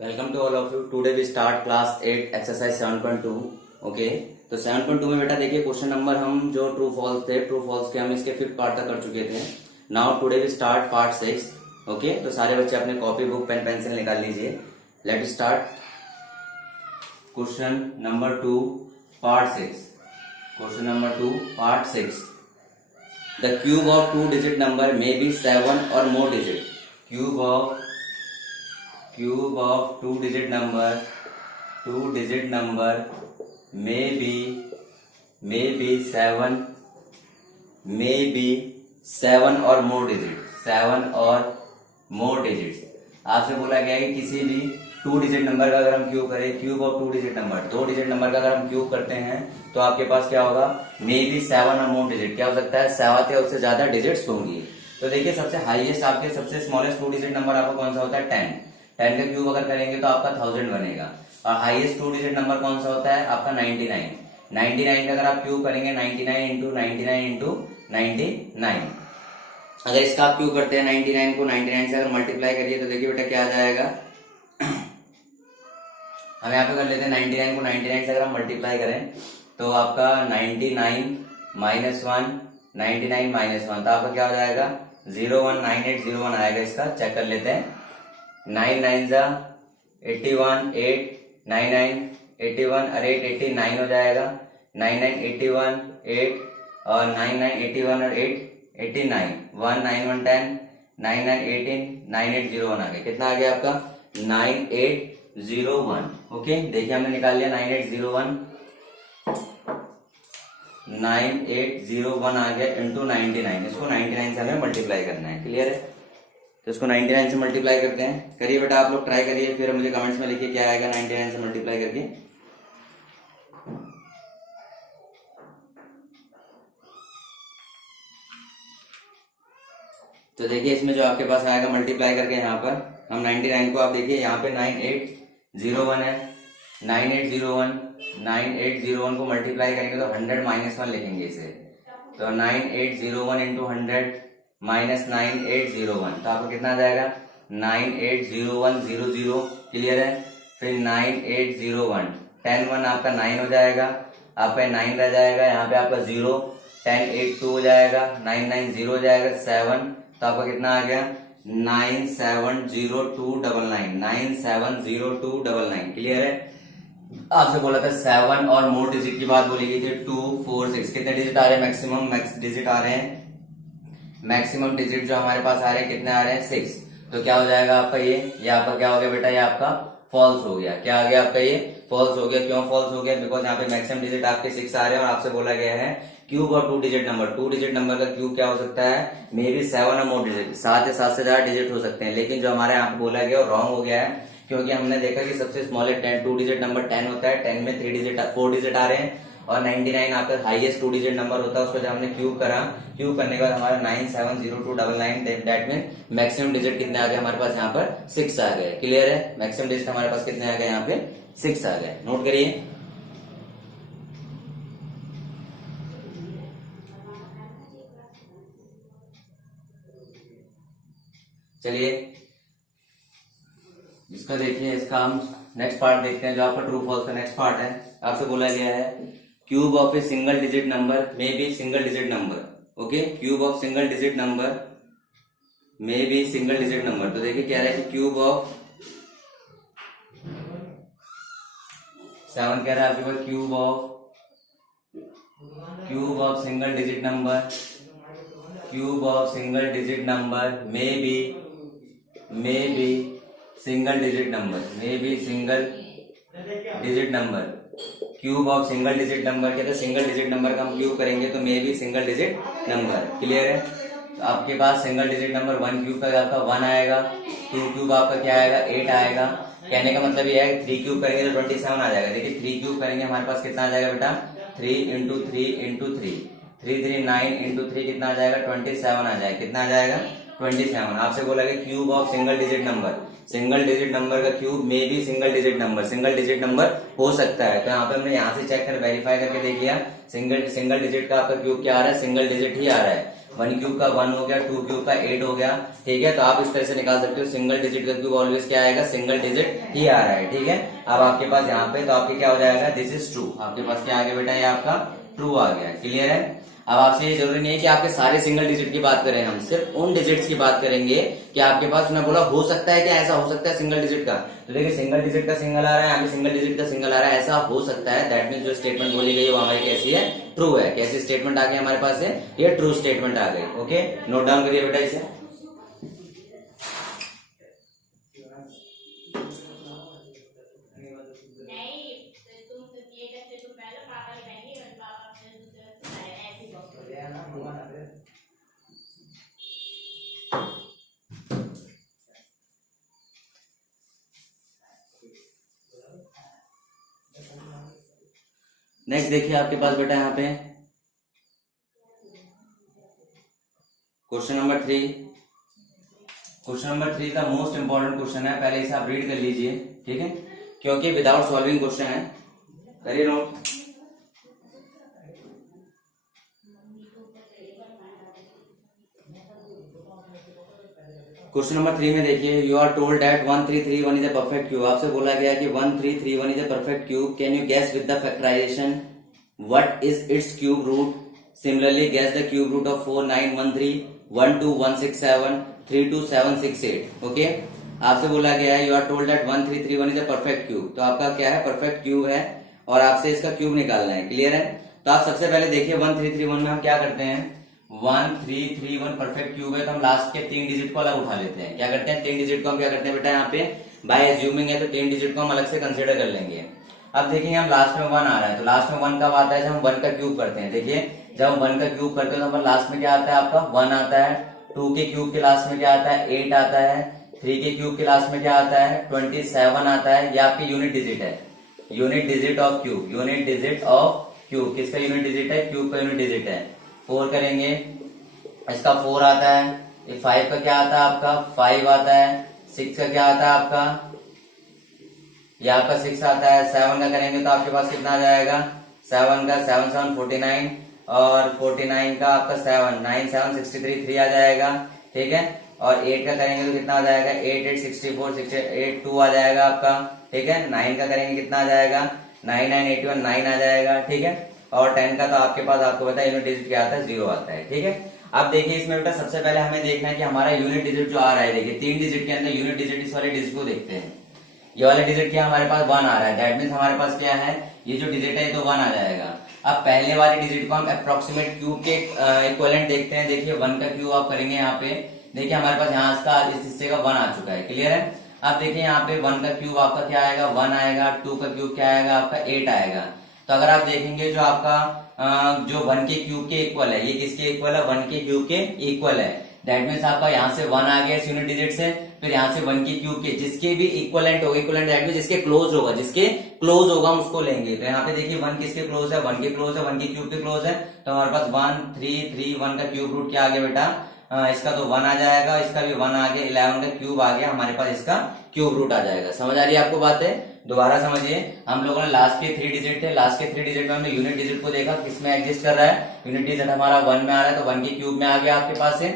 Welcome to all of you. Today we start class 8 exercise 7.2। Okay, तो 7.2 में बेटा देखिए क्वेश्चन नंबर हम जो ट्रू फॉल्स थे, ट्रू फॉल्स के हम इसके 5th पार्ट तक कर चुके थे। Now today we start part 6। Okay, तो सारे बच्चे अपने कॉपी बुक पेन पेंसिल निकाल लीजिए। Let start question number 2 part 6। Question number 2 part 6। The cube of 2 digit number may be 7 और more digit. Cube of 2 digit number may be 7 और more digits। आपसे बोला गया है कि किसी भी 2 डिजिट नंबर का अगर हम क्यूब करें, cube of 2 digit number, 2 digit number का अगर हम क्यूब करते हैं तो आपके पास क्या होगा, मे बी 7 और मोर डिजिट। क्या हो सकता है, 7 या उससे ज्यादा डिजिट्स होंगी। तो देखिए सबसे हाईएस्ट आपके सबसे स्मॉलेस्ट 2 डिजिट नंबर आपका कौन सा होता है, 10। 10 का क्यूब अगर करेंगे तो आपका 1000 बनेगा। और हाईएस्ट 2 डिजिट नंबर कौन सा होता है, आपका 99। 99 का अगर आप क्यूब करेंगे 99 इंटू 99 इंटू 99। अगर इसका आप क्यूब करते हैं 99 को 99 से अगर मल्टीप्लाई करिए तो देखिए बेटा क्या आ जाएगा। हम यहाँ पे कर लेते हैं 99 को 99 से अगर हम मल्टीप्लाई करें तो आपका 99 माइनस 1, 99 माइनस 1, तो आपका क्या हो जाएगा 019801 आएगा। इसका चेक कर लेते हैं। 9 9 जा 81, 8 9 9 81 और 8 89 हो जाएगा। 9 9 81 8 और 9 9 81 और 8 89, 1 9 1 10, 9 9 18, 9801 आ गया। कितना आ गया आपका 9801। ओके, देखिए हमने निकाल लिया 9801। 9801 आ गया इंटू 99। इसको 99 से हमें मल्टीप्लाई करना है। क्लियर है, तो इसको 99 से मल्टीप्लाई करते हैं। करिए बेटा, आप लोग ट्राई करिए, फिर मुझे कमेंट्स में लिखिए क्या आएगा 99 से मल्टीप्लाई करके। तो देखिए इसमें जो आपके पास आएगा मल्टीप्लाई करके, यहाँ पर हम 99 को आप देखिए यहाँ पे 9801 है। 9801 को मल्टीप्लाई करेंगे तो 100 माइनस 1 लिखेंगे इसे। तो 9801 इंटू 100 माइनस 9801, तो आपको कितना आ जाएगा 980100। क्लियर है, फिर 9801 10 1 आपका 9 हो जाएगा, आपका 9 रह जाएगा, यहाँ पे आपका 0 10 8 2 हो जाएगा, 9 9 0 हो जाएगा 7, तो आपका कितना आ गया 970299। 970299। क्लियर है, आपसे बोला था 7 और मोर डिजिट की बात बोली गई थी 2 4 6। कितने डिजिट आ रहे हैं, मैक्सिमम डिजिट आ रहे हैं, मैक्सिमम डिजिट जो हमारे पास आ रहे हैं कितने आ रहे हैं 6। तो क्या हो जाएगा आपका ये आपका क्या हो गया बेटा, ये आपका फॉल्स हो गया। क्या आ गया आपका, ये फॉल्स हो गया। क्यों फॉल्स हो गया, बिकॉज यहाँ पे मैक्सिमम डिजिट आपके 6 आ रहे हैं और आपसे बोला गया है क्यूब और 2 डिजिट नंबर। 2 डिजिट नंबर का क्यूब क्या हो सकता है, मे बी 7 और मोर डिजिट, 7 या 7 से ज्यादा डिजिट हो सकते हैं। लेकिन जो हमारे यहाँ पे बोला गया वो रॉन्ग हो गया है, क्योंकि हमने देखा कि सबसे स्मॉलेस्ट 2 डिजिट नंबर 10 होता है। 10 में 4 डिजिट आ रहे हैं और 99 आपका हाईएस्ट 2 डिजिट नंबर होता है। उसको जब हमने क्यूब करा, क्यूब करने के बाद हमारा 970299, दैट मीन मैक्सिमम डिजिट कितने आ गए हमारे पास, यहाँ पर 6 आ गए। क्लियर है, मैक्सिमम डिजिट हमारे पास कितने आ गए, यहाँ पे 6 आ गए। नोट करिए। चलिए इसका देखिए, इसका हम नेक्स्ट पार्ट देखते हैं जो आपका ट्रू फॉल्स का नेक्स्ट पार्ट है। आपसे बोला गया है cube of a single digit number may be single digit number. Okay, cube of single digit number may be single digit number. तो देखिए क्या है कि क्यूब ऑफ 7 कह रहा है आपके पास, cube of single digit number, cube of single digit number may be single digit number, may be single digit number. Cube of single digit number कहते हैं सिंगल डिजिट नंबर का हम क्यूब करेंगे तो मे be single digit number. Clear है, तो आपके पास single digit number 1 cube का आपका 1 आएगा, 2 क्यूब आपका क्या आएगा 8 आएगा। कहने का मतलब ये है 3 क्यूब करेंगे तो 27 आ जाएगा। देखिए 3 क्यूब करेंगे हमारे पास कितना आ जाएगा बेटा, 3 इंटू 3 इंटू 3, 339 इंटू 3 कितना आ जाएगा 27 आ जाएगा। कितना आ जाएगा 27। आपसे बोला गया cube of single digit number, single digit number का cube may be single digit number हो सकता है। तो यहाँ पे हमने यहाँ से चेक कर वेरीफाई करके देख लिया, सिंगल डिजिट का आपका क्यूब क्या आ रहा है, सिंगल डिजिट ही आ रहा है। 1 क्यूब का 1 हो गया, 2 क्यूब का 8 हो गया, ठीक है। तो आप इस तरह से निकाल सकते हो। सिंगल डिजिट का क्यूब ऑलवेज क्या आएगा, सिंगल डिजिट ही आ रहा है, ठीक है। अब आपके पास यहाँ पे तो आपके क्या हो जाएगा, दिस इज ट्रू, आपके पास क्या आ गया बेटा, ये आपका ट्रू आ गया, क्लियर है। अब आपसे ये जरूरी नहीं है कि आपके सारे सिंगल डिजिट की बात करें, हम सिर्फ उन डिजिट्स की बात करेंगे कि आपके पास, मैं बोला हो सकता है कि ऐसा हो सकता है सिंगल डिजिट का, तो देखिए सिंगल डिजिट का सिंगल आ रहा है, यहाँ पे सिंगल डिजिट का सिंगल आ रहा है, ऐसा हो सकता है। दैट मीन्स जो स्टेटमेंट बोली गई है वो हमारी कैसी है, ट्रू है। कैसी स्टेटमेंट आ गई हमारे पास है, ये ट्रू स्टेटमेंट आ गई, ओके। नोट डाउन करिए बेटा इसे। नेक्स्ट देखिए आपके पास बेटा यहाँ पे क्वेश्चन नंबर 3। क्वेश्चन नंबर 3 का मोस्ट इंपॉर्टेंट क्वेश्चन है, पहले इसे आप रीड कर लीजिए, ठीक है, क्योंकि विदाउट सॉल्विंग क्वेश्चन है। करिए नोट। क्वेश्चन नंबर 3 में देखिए, you are told that 1331 is a perfect cube. आपसे बोला गया कि 1331 is a perfect cube. Can you guess with the factorisation what is its cube root. Similarly guess the cube root of 4913 12167 32768। Okay, आपसे बोला गया है you are told that 1331 is a perfect cube. तो आपका क्या है, परफेक्ट क्यूब है और आपसे इसका क्यूब निकालना है, क्लियर है। तो आप सबसे पहले देखिए 1331 में हम क्या करते हैं, 1331 परफेक्ट क्यूब है तो हम लास्ट के 3 डिजिट को अलग उठा लेते हैं। क्या करते हैं, 3 डिजिट को हम क्या करते हैं बेटा, यहाँ पे बाय एज्यूमिंग है तो 3 डिजिट को हम अलग से कंसीडर कर लेंगे। अब देखिए हम लास्ट में 1 आ रहा है, तो लास्ट में 1 कब आता है, जब हम 1 का क्यूब करते हैं। देखिए जब हम 1 का क्यूब करते हैं तो हमारे लास्ट में क्या आता है, आपका 1 आता है। 2 के क्यूब के लास्ट में क्या आता है, 8 आता है। 3 के क्यूब के लास्ट में क्या आता है, 27 आता है। ये आपकी यूनिट डिजिट है, unit digit of cube, unit digit of cube. किसका यूनिट डिजिट है, क्यूब का यूनिट डिजिट है। 4 करेंगे, इसका 4 आता है। ये 5 का क्या आता है, आपका 5 आता है। 6 का क्या आता है आपका, ये आपका 6 आता है। 7 का करेंगे तो आपके पास कितना आ जाएगा, 7 का 7 7 49 और 49 का आपका 7 9 7 63 3 आ जाएगा, ठीक है। और 8 का करेंगे तो कितना आ जाएगा, 8 8 64 8 2 आ जाएगा आपका, ठीक है। 9 का करेंगे कितना आ जाएगा, 9 9 81 9 आ जाएगा, ठीक है। और 10 का तो आपके पास, आपको पता है यूनिट डिजिट क्या आता है, 0 आता है, ठीक है। अब देखिए इसमें बेटा सबसे पहले हमें देखना है कि हमारा यूनिट डिजिट जो आ रहा है, देखिए 3 डिजिट के अंदर यूनिट डिजिट, इस वाले डिजिट को देखते हैं। ये वाला डिजिट क्या हमारे पास 1 आ रहा है, दैट मीन्स हमारे पास क्या है, ये जो डिजिट है तो 1 आ जाएगा। अब पहले वाले डिजिट को हम अप्रोक्सीमेट क्यूब के इक्विवेलेंट देखते हैं। देखिए 1 का क्यूब आप करेंगे यहाँ पे, देखिए हमारे पास यहाँ इसका इस हिस्से का 1 आ चुका है, क्लियर है। अब देखिए यहाँ पे 1 का क्यूब आपका क्या आएगा, 1 आएगा। 2 का क्यूब क्या आएगा आपका, 8 आएगा। तो अगर आप देखेंगे जो आपका जो 1 के क्यूब के इक्वल है, ये किसके इक्वल है, 1 के क्यूब के इक्वल है। दैट मीन्स आपका यहाँ से 1 आ गया इस यूनिट डिजिट से, फिर यहाँ से 1 के क्यूब के जिसके भी इक्वलेंट होगा, इक्वलेंट दैट मीन्स जिसके क्लोज होगा, जिसके क्लोज होगा हम उसको लेंगे। तो यहाँ पे देखिए 1 किसके क्लोज है, 1 के क्लोज है, 1 के क्यूब के क्लोज है। तो हमारे पास 1 3 3 1 का क्यूब रूट क्या आ गया बेटा, इसका तो 1 आ जाएगा, इसका भी 1 आ गया, 11 का क्यूब आ गया, हमारे पास इसका क्यूब रूट आ जाएगा। समझ आ रही है आपको बातें, दोबारा समझिए। हम लोगों ने लास्ट के 3 डिजिट थे, लास्ट के 3 डिजिट में हमने यूनिट डिजिट को देखा किसमें एग्जिस्ट कर रहा है, यूनिट डिजिट हमारा 1 में आ रहा है, तो 1 के क्यूब में आ गया आपके पास से।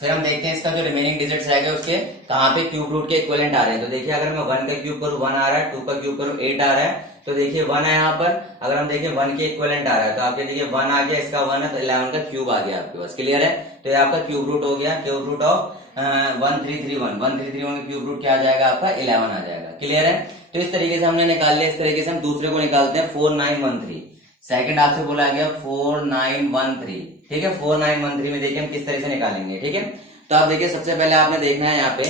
फिर हम देखते हैं इसका जो रिमेनिंग डिजिट्स रह गए उसके कहाँ पे क्यूब रूट के इक्विवेलेंट आ रहे हैं। तो देखिए अगर मैं 1 का क्यूब करूँ 1 आ रहा है, 2 का क्यूब करूँ 8 आ रहा है, तो देखिए 1 है यहाँ पर। अगर हम देखिए 1 के इक्विवेलेंट आ रहा है तो आप देखिए 1 आ गया, इसका 1 है, तो 11 का क्यूब आ गया आपके पास, क्लियर है। तो ये आपका क्यूब रूट हो गया, क्यूब रूट ऑफ 1331 1331 का क्यूब रूट क्या आ जाएगा आपका, 11 आ जाएगा, क्लियर है। तो इस तरीके से हमने निकाल लिया। इस तरीके से हम दूसरे को निकालते हैं, 4913। सेकंड आपसे बोला गया 4913, ठीक है। 4913 में देखिए हम किस तरह से निकालेंगे, ठीक है। तो आप देखिए सबसे पहले आपने देखना है यहाँ पे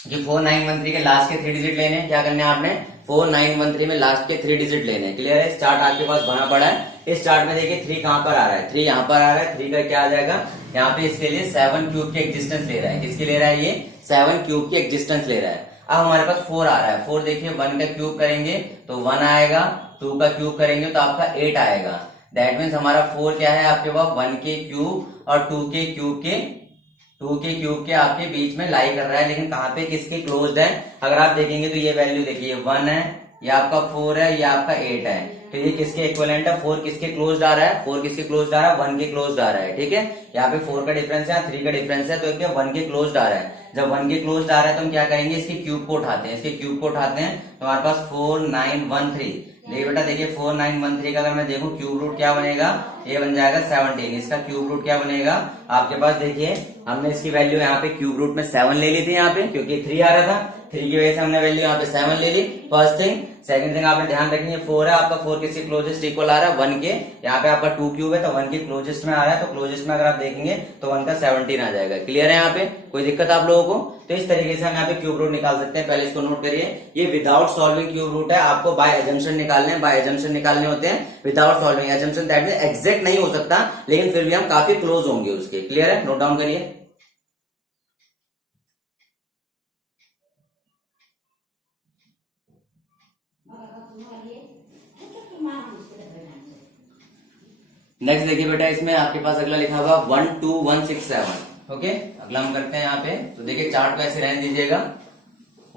जो 4913 के लास्ट के 3 डिजिट लेने हैं। क्या करना है आपने, 4913 में लास्ट के 3 डिजिट लेने हैं, क्लियर है। चार्ट आपके पास बना पड़ा है, इस चार्ट में देखिए 3 कहां पर आ रहा है, 3 यहाँ पर आ रहा है। 3 का क्या आ जाएगा, यहाँ पे इसके लिए 7 क्यूब के एग्जिस्टेंस ले रहा है। किसके ले रहा है, ये 7 क्यूब के एग्जिस्टेंस ले रहा है। अब हमारे पास 4 आ रहा है, 4 देखिए 1 का क्यूब करेंगे तो 1 आएगा, 2 का क्यूब करेंगे तो आपका 8 आएगा। दैट मीन्स हमारा 4 क्या है आपके पास, 1 के क्यूब और 2 के क्यूब के आपके बीच में लाई कर रहा है, लेकिन कहाँ पे किसके क्लोज्ड है। अगर आप देखेंगे तो ये वैल्यू देखिए 1 है, ये आपका 4 है, ये आपका 8 है। तो ये किसके इक्विवेलेंट है, 4 किसके क्लोज्ड आ रहा है, 4 किसके क्लोज्ड आ रहा है, 1 के क्लोज्ड आ रहा है, ठीक है। यहाँ पे 4 का डिफरेंस है, 3 का डिफरेंस है, तो एक 1 के क्लोज्ड आ रहा है। जब 1 के क्लोज्ड आ रहा है तो हम क्या करेंगे, इसके क्यूब को उठाते हैं, इसके क्यूब को उठाते हैं, तो हमारे पास 4913। देखिए बेटा, देखिए 4913 का अगर मैं देखूं क्यूब रूट क्या बनेगा, ये बन जाएगा 17। इसका क्यूब रूट क्या बनेगा आपके पास, देखिए हमने इसकी वैल्यू यहाँ पे क्यूब रूट में 7 ले ली थी यहाँ पे, क्योंकि 3 आ रहा था, 3 की वजह से हमने वैल्यू यहाँ पे 7 ले ली, फर्स्ट थिंग। सेकंड थिंग आपने ध्यान रखनी है, 4 है आपका, 4 किसके क्लोजेस्ट इक्वल आ रहा है, 1 के। यहाँ पे आपका 2 क्यूब है तो 1 के क्लोजेस्ट में आ रहा है, तो क्लोजेस्ट में अगर आप देखेंगे तो 1 का 17 आ जाएगा। क्लियर है यहाँ पे, कोई दिक्कत आप लोगों को? तो इस तरीके से हम यहाँ पे क्यूब रूट निकाल सकते हैं। पहले इसको नोट करिए, ये विदाउट सॉल्विंग क्यूब रूट है, आपको बाय एजम्पशन निकालने हैं, बाय एजम्पशन निकालने होते हैं, without solving. Assumption that means exact नहीं हो सकता, लेकिन फिर भी हम काफी क्लोज होंगे उसके। क्लियर है, नोट डाउन करिए। नेक्स्ट देखिए बेटा, इसमें आपके पास अगला लिखा हुआ 12167। ओके, अगला हम करते हैं यहाँ पे, तो देखिए चार्ट को ऐसे रहने दीजिएगा,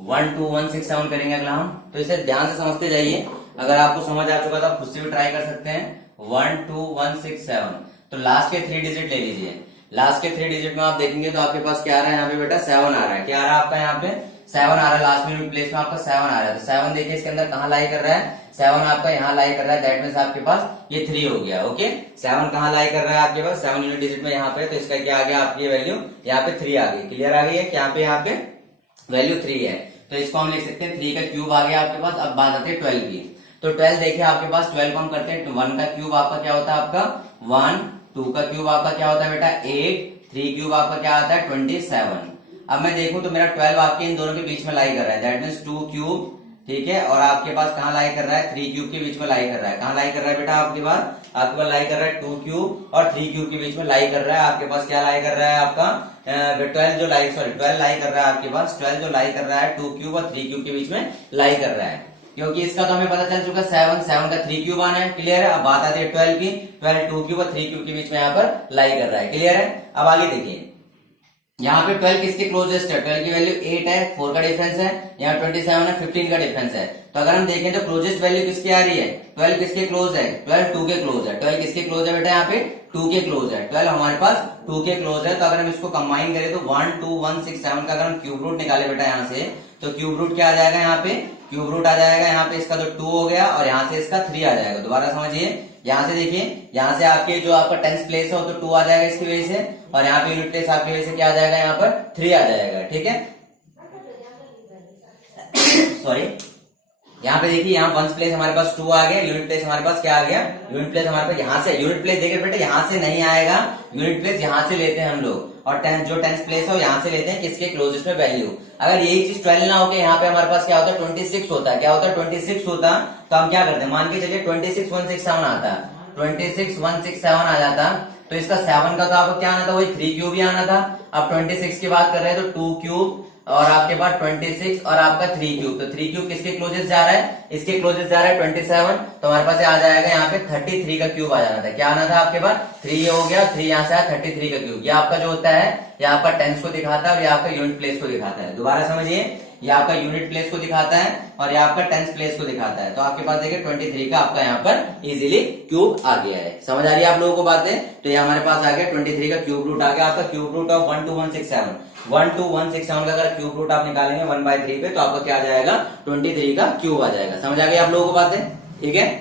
12167 करेंगे अगला हम। तो इसे ध्यान से समझते जाइए, अगर आपको समझ आ चुका तो आप खुद से भी ट्राई कर सकते हैं। 12167, तो लास्ट के 3 डिजिट ले लीजिए। लास्ट के 3 डिजिट में आप देखेंगे तो आपके पास क्या आ रहा है यहाँ पे बेटा, 7 आ रहा है। क्या आ रहा है आपका यहाँ पे, 7 आ रहा है, लास्ट में प्लेस में आपका 7 आ रहा है। तो 7 देखिए इसके अंदर कहाँ लाई कर रहा है, 7 आपका यहाँ लाई कर रहा है, दैट मीन्स आपके पास ये 3 हो गया। ओके, 7 कहाँ लाई कर रहा है आपके पास, 7 यूनिट डिजिट में यहाँ पे, तो इसका क्या आ गया आपकी वैल्यू यहाँ पे 3 आ गई। क्लियर आ गई है कि यहाँ पे वैल्यू 3 है, तो इसको हम लिख सकते हैं 3 का क्यूब आ गया आपके पास। अब बात आती है 12 की, तो 12 देखिए आपके पास, 12 को हम करते हैं, 1 का क्यूब आपका क्या होता है आपका 1, 2 का क्यूब आपका क्या होता है बेटा 8, 3 क्यूब आपका क्या आता है 27। अब मैं देखूं तो मेरा 12 आपके इन दोनों के बीच में लाई कर रहा है, दैट मीन्स 2 क्यूब, ठीक है, और आपके पास कहाँ लाई कर रहा है, 3 क्यूब के बीच में लाई कर रहा है। कहाँ लाई कर रहा है बेटा आपके पास लाई कर रहा है 2 क्यूब और 3 क्यूब के बीच में लाई कर रहा है। आपके पास क्या लाई कर रहा है आपका 12 लाई कर रहा है आपके पास, 12 जो लाई कर रहा है 2 क्यूब और 3 क्यूब के बीच में लाई कर रहा है, क्योंकि इसका तो हमें पता चल चुका 7 का 3 क्यूब आना है। क्लियर है, अब बात आती है 12 की, 12 2 क्यूब और 3 क्यूब के बीच में यहाँ पर लाई कर रहा है। क्लियर है, अब आगे देखिए, यहाँ पे 12 किसके क्लोजेस्ट है, 12 की वैल्यू 8 है, 4 का डिफरेंस है, यहाँ 27 है, 15 का डिफरेंस है। तो अगर हम देखें तो क्लोजेस्ट वैल्यू किसकी आ रही है, 12 किसके क्लोज है, 12 2 के क्लोज है। 12 किसके क्लोज है बेटा, यहाँ पे 2 के क्लोज है, 12 हमारे पास 2 के क्लोज है। तो अगर हम इसको कंबाइन करें तो 12167 का अगर हम क्यूब रूट निकाले बेटा यहाँ से, तो क्यूब रूट क्या आ जाएगा यहाँ पे, क्यूब रूट आ जाएगा यहाँ पे इसका तो 2 हो गया, और यहाँ से इसका 3 आ जाएगा। दोबारा समझिए, यहाँ से देखिए, यहाँ से आपके जो आपका टेंस प्लेस है वो तो 2 आ जाएगा इसकी वजह से, और यहाँ पे यूनिट प्लेस आपकी वजह से क्या आ जाएगा यहाँ पर 3 आ जाएगा। ठीक है, सॉरी, यहाँ पे देखिए, यहाँ वंस प्लेस हमारे पास 2 आ गया, यूनिट प्लेस हमारे पास क्या आ गया, यूनिट प्लेस हमारे पास यहाँ से, यूनिट प्लेस देखिए बेटा यहाँ से नहीं आएगा, यूनिट प्लेस यहाँ से लेते हैं हम लोग, और जो टेंस प्लेस है यहाँ से लेते हैं किसके क्लोजेस्ट में वैल्यू। अगर यही चीज 12 ना होके यहाँ पे हमारे पास क्या होता है 26 होता है, क्या होता है 26 होता, तो हम क्या करते हैं, मान के चलिए 26167 आता, 26167 आ जाता, तो इसका 7 का तो आपको क्या आना था, वही 3 क्यूब ही आना था। अब 26 की बात कर रहे हैं तो 2 क्यूब और आपके पास 26 और आपका 3 क्यूब, तो 3 क्यूब किसके क्लोजेस्ट जा रहा है, इसके क्लोजेस्ट जा रहा है 27, तो हमारे पास आ जाएगा यहाँ पे 33 का क्यूब आ जाना था। क्या आना था आपके पास, 3 हो गया, 3 यहाँ से आया 33 का क्यूब। ये आपका जो होता है, ये आपका टेंस को दिखाता है और ये आपका यूनिट प्लेस को दिखाता है। दोबारा समझिए, ये आपका यूनिट प्लेस को दिखाता है और ये आपका टेंस प्लेस को दिखाता है। तो आपके पास देखिए 23 का आपका यहाँ पर इजीली क्यूब आ गया है। समझ आ रही है आप लोगों को बातें, तो ये हमारे पास आ गया 23 का क्यूब रूट आ गया, आपका क्यूब रूट ऑफ 12167। 12167 का अगर क्यूब रूट आप निकालेंगे 1/3 पे, तो आपका क्या आ जाएगा 23 का क्यूब आ जाएगा। समझ आ गई आप लोगों को बातें, ठीक है।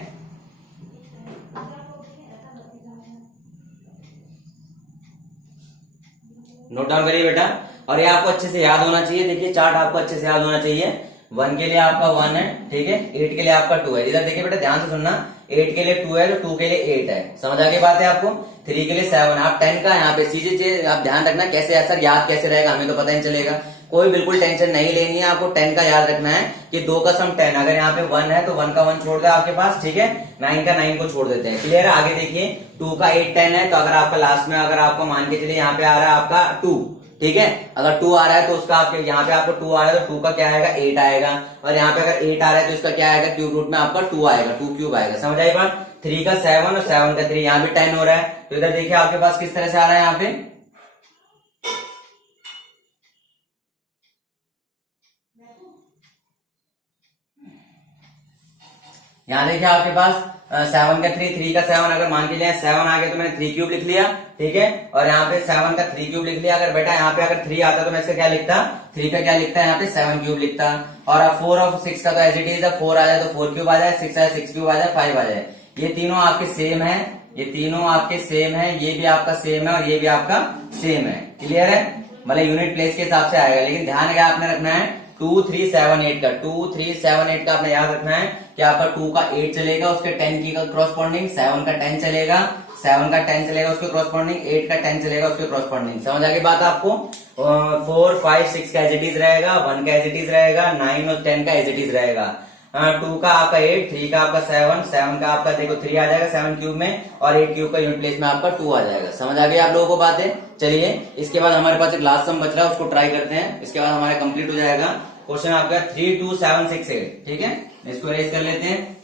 नोट डाउन करिए बेटा, और ये आपको अच्छे से याद होना चाहिए। देखिए चार्ट आपको अच्छे से याद होना चाहिए। 1 के लिए आपका 1 है, ठीक है, 8 के लिए आपका 2 है। इधर देखिए बेटा ध्यान से सुनना, 8 के लिए 2 है तो 2 के लिए 8 है। समझ आ गई बात है आपको, 3 के लिए 7 है। आप 10 का यहाँ पे चीजें आप ध्यान रखना, कैसे ऐसा याद कैसे रहेगा हमें तो पता ही चलेगा। कोई बिल्कुल टेंशन नहीं लेनी है, आपको 10 का याद रखना है कि 2 का सम 10, अगर यहाँ पे 1 है तो 1 का 1 छोड़ दे आपके पास, ठीक है, 9 का 9 को छोड़ देते हैं। क्लियर है, आगे देखिए 2 का 8 10 है, तो अगर आपका लास्ट में अगर आपको मान के चलिए यहाँ पे आ रहा है आपका 2, ठीक है, अगर 2 आ रहा है तो उसका आपके यहाँ पे आपको 2 आ रहा है तो 2 का क्या आएगा 8 आएगा, और यहाँ पे अगर 8 आ रहा है तो इसका क्या आएगा क्यूब रूट में आपका 2 आएगा, 2 क्यूब आएगा। समझ आई बात, 3 का 7 और 7 का 3, यहाँ पे 10 हो रहा है, तो इधर देखिए आपके पास किस तरह से आ रहा है, यहाँ पे यहाँ देखिए आपके पास 7 का 3, 3 का 7, अगर मान के लिए 7 आ गया तो मैंने 3 क्यूब लिख लिया, ठीक है। और यहाँ पे 7 का 3 क्यूब लिख लिया। अगर बेटा यहाँ पे अगर 3 आता तो मैं इसका क्या लिखता, 3 का क्या लिखता है यहाँ पे 7 क्यूब लिखता। और 4 और 6 का तो एज इट इज है, 4 आ जाए तो 4 क्यूब आ जाए, 6 आए 6 क्यूब आ जाए, 5 आ जाए। ये तीनों आपके सेम है, ये तीनों आपके सेम है, ये भी आपका सेम है और ये भी आपका सेम है। क्लियर है, मतलब यूनिट प्लेस के हिसाब से आएगा। लेकिन ध्यान क्या आपने रखना है 2 3 7 8 का, 2 3 7 8 का आपने याद रखना है कि आपका 2 का 8 चलेगा, उसके 10 की क्रॉसपॉन्डिंग, 7 का 10 चलेगा, 7 का 10 चलेगा उसके क्रॉसपॉन्डिंग, 8 का 10 चलेगा उसके क्रॉसपॉन्डिंग। समझ आ गई बात आपको। 4 5 6 का एज इट इज रहेगा, 1 का एज इट इज रहेगा, 9 और 10 का एज इट इज रहेगा। 2 का आपका 8, 3 का आपका 7, 7 का आपका देखो 3 आ जाएगा 7 क्यूब में, और 8 क्यूब का यूनिट प्लेस में आपका 2 आ जाएगा। समझ आ गई आप लोगों को बातें। चलिए इसके बाद हमारे पास एक लास्ट सम बच रहा है, उसको ट्राई करते हैं, इसके बाद हमारा कंप्लीट हो जाएगा। क्वेश्चन आपका 3 2 7 6 8, ठीक है। इसको इरेज कर लेते हैं।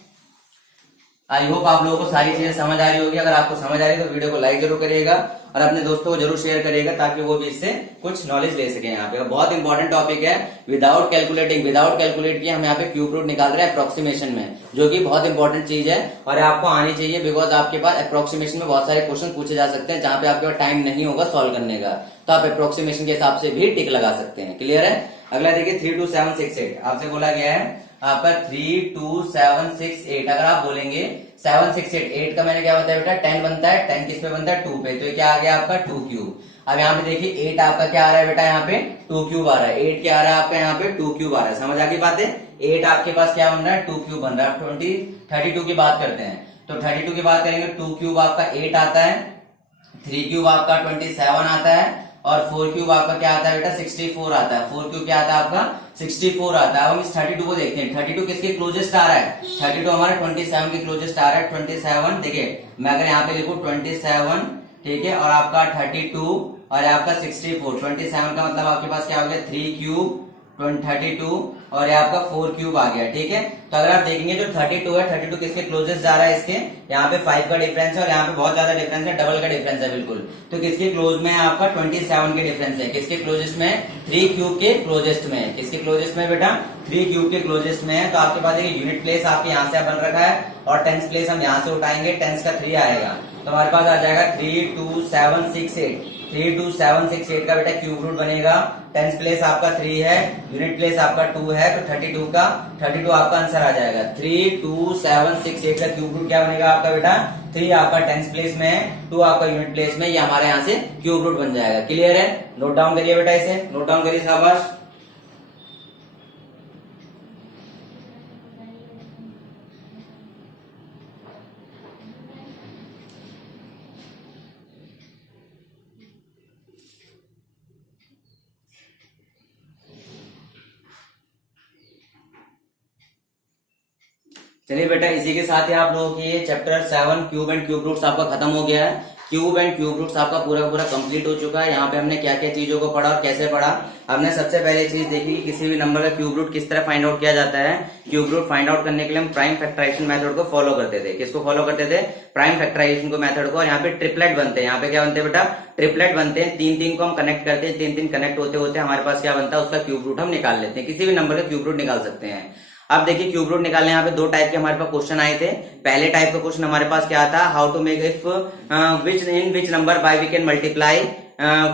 आई होप आप लोगों को सारी चीजें समझ आ रही होगी। अगर आपको समझ आ रही है तो वीडियो को लाइक जरूर करिएगा और अपने दोस्तों को जरूर शेयर करिएगा, ताकि वो भी इससे कुछ नॉलेज ले सके। यहाँ पे बहुत इंपॉर्टेंट टॉपिक है, विदाउट कैलकुलेटिंग, विदाउट कैलकुलेट किए हम यहाँ पे क्यूब रूट निकाल रहे हैं अप्रोक्सीमेशन में, जो कि बहुत इंपॉर्टेंट चीज है और आपको आनी चाहिए, बिकॉज आपके पास अप्रोक्सीमेशन में बहुत सारे क्वेश्चन पूछे जा सकते हैं जहां पे आपके पास टाइम नहीं होगा सॉल्व करने का, तो आप अप्रोक्सीमेशन के हिसाब से भी टिक लगा सकते हैं। क्लियर है। अगला देखिए 3 2 7 6 8, आपसे बोला गया है आपका 3 2 7 6 8। अगर आप बोलेंगे 7 6 8, 8 का मैंने क्या बताया बेटा 10 बनता है, 10 किस पे बनता है 2 पे, तो ये क्या आ गया आपका 2 क्यूब। अब यहाँ पे देखिए 8 आपका क्या आ रहा है बेटा, यहाँ पे 2 क्यूब आ रहा है, 8 क्या आ रहा है आपका यहाँ पे 2 क्यूब आ रहा है। समझ आ गई बातें। 8 आपके पास क्या बन रहा है 2 क्यूब बन रहा है। 32 की बात करते हैं, तो 32 की बात करेंगे 2 क्यूब आपका 8 आता है, 3 क्यूब आपका 27 आता है, और 4 क्यूब आपका क्या आता है बेटा 64 आता है। 4 क्यूब क्या आता है आपका 64 आता है। अब हम इस 32 को देखते हैं, 32 किसके क्लोजेस्ट आ रहा है, 32 हमारा 27 के क्लोजेस्ट आ रहा है। 27 देखिए मैं अगर यहाँ पे लिखूं 27, ठीक है, और आपका 32 और आपका 64, 27 का मतलब आपके पास क्या हो गया 3 क्यूब 32 और ये आपका 4 क्यूब आ गया, ठीक है। तो अगर आप देखेंगे जो 32 है, 32 किसके क्लोजेस्ट जा रहा है, इसके यहाँ पे 5 का डिफरेंस है और यहाँ पे बहुत ज्यादा डिफरेंस है, डबल का डिफरेंस है बिल्कुल। तो किसके क्लोज में है आपका 27 के डिफरेंस है, किसके क्लोजेस्ट में 3 क्यूब के क्लोजेस्ट में है, किसके क्लोजेस्ट में बेटा 3 क्यूब के क्लोजेस्ट में है। तो आपके पास एक यूनिट प्लेस आपके यहाँ से बन रखा है और टेंस प्लेस हम यहाँ से उठाएंगे, टेंस का 3 आएगा, तो हमारे पास आ जाएगा 3 2 7 6 8। 3 2 7 6 8 का बेटा क्यूब रूट बनेगा। टेंस प्लेस आपका 3 है, यूनिट प्लेस आपका 2 है, तो 32 आपका आंसर आ जाएगा। 3 2 7 6 8 का क्यूब रूट क्या बनेगा आपका बेटा 3 आपका टेंस प्लेस में है, 2 आपका यूनिट प्लेस में, ये हमारे यहाँ से क्यूब रूट बन जाएगा। क्लियर है। नोट डाउन करिए बेटा, इसे नोट डाउन करिए शाबाश। चलिए बेटा इसी के साथ ही आप लोगों की ये chapter 7 cube and cube roots आपका खत्म हो गया है। क्यूब एंड क्यूब रूट्स आपका पूरा कंप्लीट हो चुका है। यहाँ पे हमने क्या क्या चीजों को पढ़ा और कैसे पढ़ा। हमने सबसे पहले चीज देखी कि किसी भी नंबर का क्यूब रूट किस तरह फाइंड आउट किया जाता है। क्यूब रूट फाइंड आउट करने के लिए हम प्राइम फैक्टराइजेशन मेथड को फॉलो करते थे। किसको फॉलो करते थे, प्राइम फैक्टराइजेशन को मेथड को। और यहाँ पे ट्रिपलेट बनते हैं, यहाँ पे क्या बनते हैं बेटा ट्रिपलेट बनते हैं। 3 को हम कनेक्ट करते हैं, 3 कनेक्ट होते होते हमारे पास क्या बनता है उसका क्यूब रूट हम निकाल लेते हैं। किसी भी नंबर का क्यूब रूट निकाल सकते हैं। अब देखिए क्यूब रूट निकालने यहाँ पे 2 टाइप के हमारे पास क्वेश्चन आए थे। पहले टाइप का क्वेश्चन हमारे पास क्या था, how to make if which number by we can multiply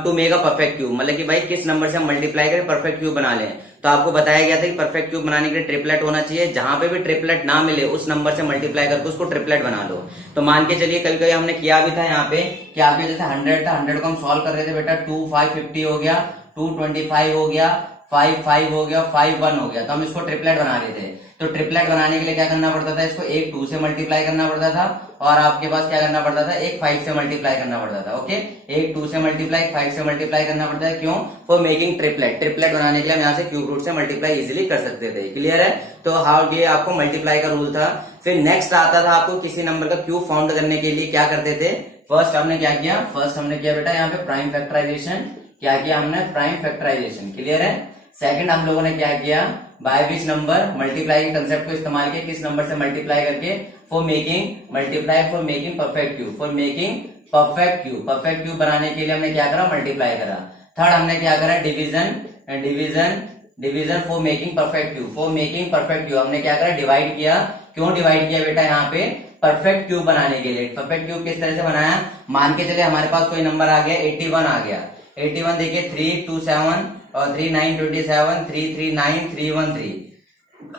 to make a perfect cube, मतलब कि भाई किस नंबर से हम मल्टीप्लाई करें परफेक्ट क्यूब बना लें। तो आपको बताया गया था कि परफेक्ट क्यूब बनाने के लिए ट्रिपलेट होना चाहिए। जहां पे भी ट्रिपलेट ना मिले उस नंबर से मल्टीप्लाई करके उसको ट्रिपलेट बना लो। तो मान के चलिए कभी कभी हमने किया भी था यहाँ पे कि आपके जैसे 100 था, 100 को हम सॉल्व कर रहे थे बेटा, 2 5 50 हो गया, 2 25 हो गया, 5 5 हो गया, 5 1 हो गया, तो हम इसको ट्रिपलेट बना रहे थे। तो ट्रिपलेट बनाने के लिए क्या करना पड़ता था, इसको एक 2 से मल्टीप्लाई करना पड़ता था और आपके पास क्या करना पड़ता था, एक 5 से मल्टीप्लाई करना पड़ता था। ओके, एक 2 से मल्टीप्लाई 5 से मल्टीप्लाई करना पड़ता है। क्यों, फॉर मेकिंग ट्रिपलेट। ट्रिपलेट बनाने के लिए हम यहाँ से क्यूब रूट से मल्टीप्लाई इजिली कर सकते थे। क्लियर है। तो हाउ ये आपको मल्टीप्लाई का रूल था। फिर नेक्स्ट आता था आपको किसी नंबर का क्यूब फाउंड करने के लिए क्या करते थे। फर्स्ट हमने क्या किया, फर्स्ट हमने किया बेटा यहाँ पे प्राइम फैक्टराइजेशन। क्या किया हमने, प्राइम फैक्टराइजेशन। क्लियर है। सेकंड हम लोगों ने क्या किया, बाय विच नंबर मल्टीप्लाई के कंसेप्ट को इस्तेमाल किया, किस नंबर से मल्टीप्लाई करके, for making multiply for making perfect cube, for making perfect cube. Perfect cube बनाने के लिए हमने क्या करा, मल्टीप्लाई करा। थर्ड हमने क्या करा, division division division for making perfect cube, for making perfect cube हमने क्या करा, डिवाइड किया। क्यों डिवाइड किया बेटा, यहाँ पे परफेक्ट क्यूब बनाने के लिए। परफेक्ट क्यूब किस तरह से बनाया, मान के चले हमारे पास कोई नंबर आ गया 81 आ गया। 81 देखिए 327 और 3927 339 313।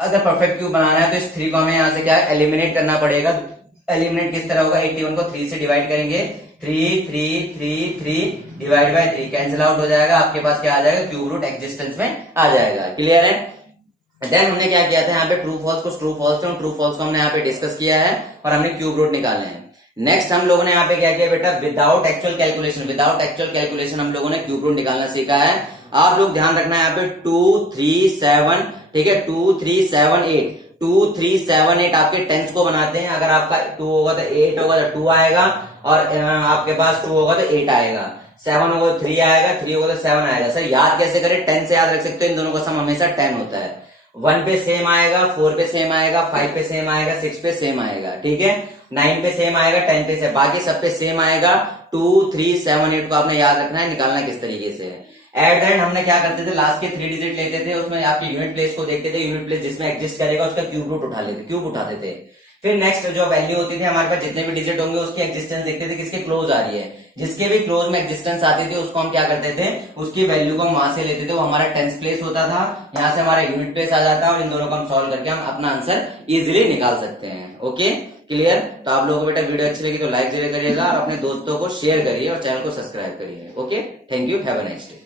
अगर परफेक्ट क्यूब बनाना है तो इस 3 को हमें यहाँ से क्या एलिमिनेट करना पड़ेगा। एलिमिनेट किस तरह होगा, 81 को 3 से डिवाइड करेंगे, 3 3 3 3 डिवाइड बाय 3 कैंसिल आउट हो जाएगा, आपके पास क्या आ जाएगा, क्यूब रूट एग्जिस्टेंस में आ जाएगा। क्लियर है। देन हमने क्या किया था यहाँ पे ट्रू फॉल्स को ट्रू फॉल्स को हमने यहाँ पे डिस्कस किया है और हमने क्यूब रूट निकाले हैं। नेक्स्ट हम लोगों ने यहाँ पे क्या किया बेटा, विदाउट एक्चुअल कैलकुलेशन हम लोगों ने क्यूब रूट निकालना सीखा है। आप लोग ध्यान रखना है यहाँ पे 2 3 7, ठीक है, 2 3 7 8, 2 3 7 8 आपके टेंस को बनाते हैं। अगर आपका 2 होगा तो 8 होगा तो 2 आएगा, और आपके पास 2 होगा तो 8 आएगा, 7 होगा तो 3 आएगा, 3 होगा तो 7 आएगा। सर याद कैसे करें, 10 से याद रख सकते हो, इन दोनों का सम हमेशा 10 होता है। 1 पे सेम आएगा, 4 पे सेम आएगा, 5 पे सेम आएगा, 6 पे सेम आएगा, ठीक है, 9 पे सेम आएगा, 10 पे सेम, बाकी सब पे सेम आएगा। 2 3 7 8 को आपने याद रखना है, निकालना किस तरीके से है। एट द एंड हमने क्या करते थे, लास्ट के 3 डिजिट लेते थे, उसमें आपकी यूनिट प्लेस को देखते थे, यूनिट प्लेस जिसमें एग्जिस्ट करेगा उसका क्यूब रूट क्यूब उठाते थे। फिर नेक्स्ट जो वैल्यू होती थी हमारे पास, जितने भी डिजिट होंगे उसकी एग्जिस्टेंस देखते थे, किसके क्लोज आ रही है, जिसके भी क्लोज में एग्जिस्टेंस आती थी उसको हम क्या करते थे, उसकी वैल्यू को हम वहां से लेते थे, वो हमारा टेंस प्लेस होता था, यहाँ से हमारा यूनिट प्लेस आ जाता है, और इन दोनों को हम सॉल्व करके हम अपना आंसर इजिली निकाल सकते हैं। Okay clear. तो आप लोगों को बेटा वीडियो अच्छी लगी तो लाइक जरूर करिएगा और अपने दोस्तों को शेयर करिए और चैनल को सब्सक्राइब करिए। Okay, thank you, have a nice day.